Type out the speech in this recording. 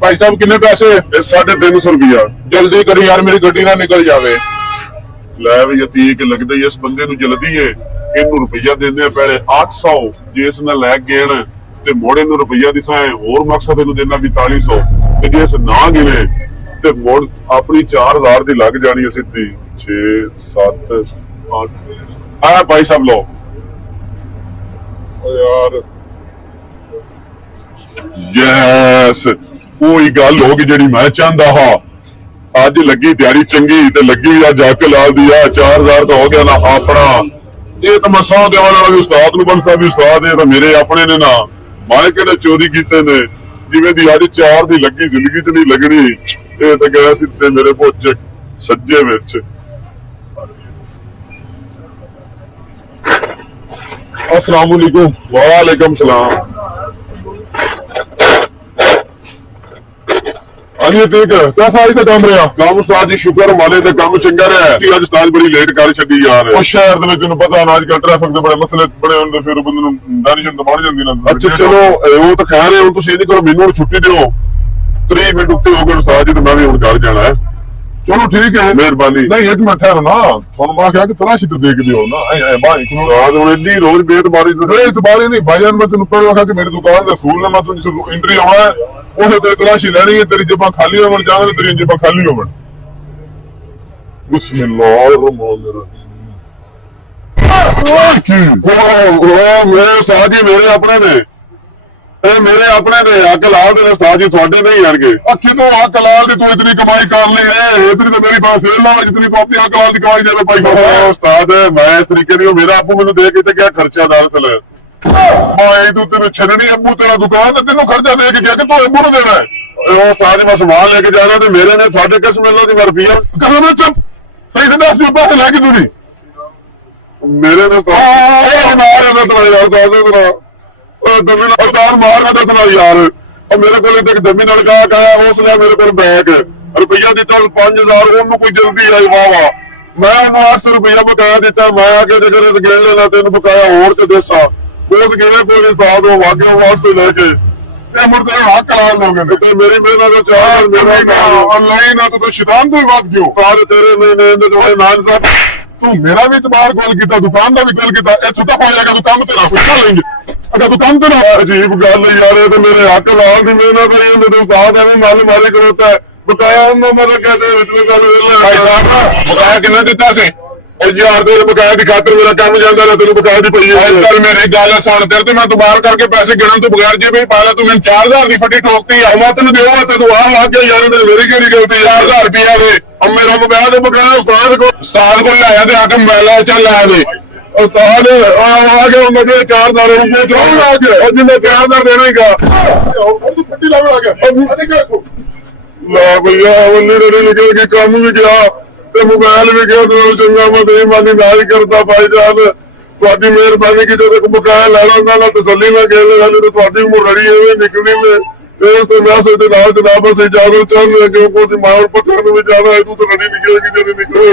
भाई साहब किन्ने पैसे? 350 रुपया। जल्दी करी यार मेरी गड्डी ना निकल जावे। लै भी यतीक लगदा इस बंदे नूं जल्दी है। इनू रुपया देने पहले 800 जे इसने लै गेण ते मोड़े नूं रुपया दिसा है होर मकसद इनू देना 4200 ते जे इस ना गिने ते मोड़ अपनी 4000 दी लग जानी है सीधी। 6 7 8 आ भाई साहब लो यार यस कोई गल होगी जी मैं चाहता हाँ अज लगी तैयारी चंगी ते लगी आ जक लाल दी 4000 का हो गया ना अपना ये तो मैं सौ देवन वाला भी उस्ताद नूं बनता भी उस्ताद है तो मेरे अपने ने ना मैं किहड़े चोरी कीते ने जिवें दी अज 4 दी लगी जिंदगी च नहीं लगनी ये तो गया सी ते मेरे पोचे सज्जे विच। अस्सलाम वालेकुम। वालेकुम सलाम। हाँ जी ठीक है कैसा आज का काम रहा? काम उस्ताद जी शुक्र माले ते काम चंगा रहा है। अज उस्ताद बड़ी लेट कर छड्डी यार उस शहर दे विच तैनूं पता ना अजकल ट्रैफिक दे बड़े मसले बने होंदे फिर बंदे नूं टेंशन तो बढ़ जांदी ना। अच्छा चलो वो तो खैर है हुण तुसीं इह करो मैनूं छुट्टी दिओ 3 मिनट उत्ते हो गए उस्ताद जी ते मैं भी हुण घर जाना है। चलो ठीक है मेहरबानी। नहीं एक मिनट ठहरो ना थोड़ा मैं क्या कि तलाशी तो देख दियो ना ऐ भाई उस्ताद हुण इतनी रोज बेतबारी नहीं भाईजान मैं तैनूं पहले आखा कि मेरी दुकान दे असूल ने मैं तुझे एंट्री आना है उसे तो तलाशी लेनी है तेरी जेबां खाली होवन जावे ते तेरी जेबां खाली होवन। बिस्मिल्लाहिर्रहमानिर्रहीम। मेरे उस्ताद जी मेरे अपने ने मेरे अपने ने अक लाल दे उस्ताद जी थोड़े नहीं आएंगे। अखी तो अक लाल दी तू इतनी कमाई कर ली है इतनी तो मेरी पास सेल ना जितनी तो अपनी अक लाल दी कमाई दे भाई उस्ताद मैं इस तरीके नहीं मेरा आपू मैंने दे के क्या खर्चा दरअसल मैं तू तेरे छड़नी अबू तेरा दुकान है तेनों खर्चा दे के क्या कि तू अबू ने देना है वो सारे मैं सामान लेके जाना तो मेरे ने थोड़े किस मिलना थी रुपया कहना मैं चुप सही से 10 रुपये पैसे लेके तू नहीं मेरे ने दमी अवतार मार के दसना यार और मेरे को दमी नलका आया उसने मेरे को बैग रुपया दिता 5000 ओनू कोई जल्दी आई वाह वाह मैं उन्होंने 800 रुपया बकाया दिता मैं आके जगह इस गिण लेना तेन बकाया होर च दसा उस गिणे कोई साथ हो वागे 800 लेके मुड़ते हक लाल लोगे मेरी मेहनत चार मेरा ऑनलाइन तो शैतान तो बात क्यों सारे तेरे नान साहब तू मेरा भी इतबार कॉल किया दुकान का भी कॉल किया ये छुट्टा पा जाएगा तू काम तेरा कुछ लेंगे अगर तू काम तेरा अजीब गल यार ये तो मेरे हक लाल की मेहनत है मेरे साथ है माली माली करोता है बकाया मतलब कहते भाई साहब बकाया कितना दिता से यार तेरे बकाया की खातर मेरा काम जाता रहा तेन बकाया की पई है मेरी गल सुन तेरे तो मैं दोबारा करके पैसे गिणन तो बगैर जे भाई पाला तू मैंने 4000 की फटी ठोकती है मैं तेन देगा तो तू आ गया यार मेरी केड़ी गलती 4000 रुपया दे अब मेरा मोबाइल तो बकाया उस्ताद को लाया दे आके मोबाइल चल लाया दे उस्ताद आ गया मुझे 4000 रुपये आ गया और जिन्हें 4000 देना ही का फटी ला गया ला भैया वन्नी रेडी निकल के काम भी गया मोबाइल भी गया तो चंगा मैं बेईमानी ना ही करता भाईजान थोड़ी मेहरबानी की जो बकाया लैना ना तसली ना कह लेगा तो थोड़ी मुरड़ी है निकली में मैं सोचे जनाब बस इजाजत चाहते हैं क्योंकि माहौल पत्थर में भी जाना है तू तो रड़ी निकलेगी जब निकले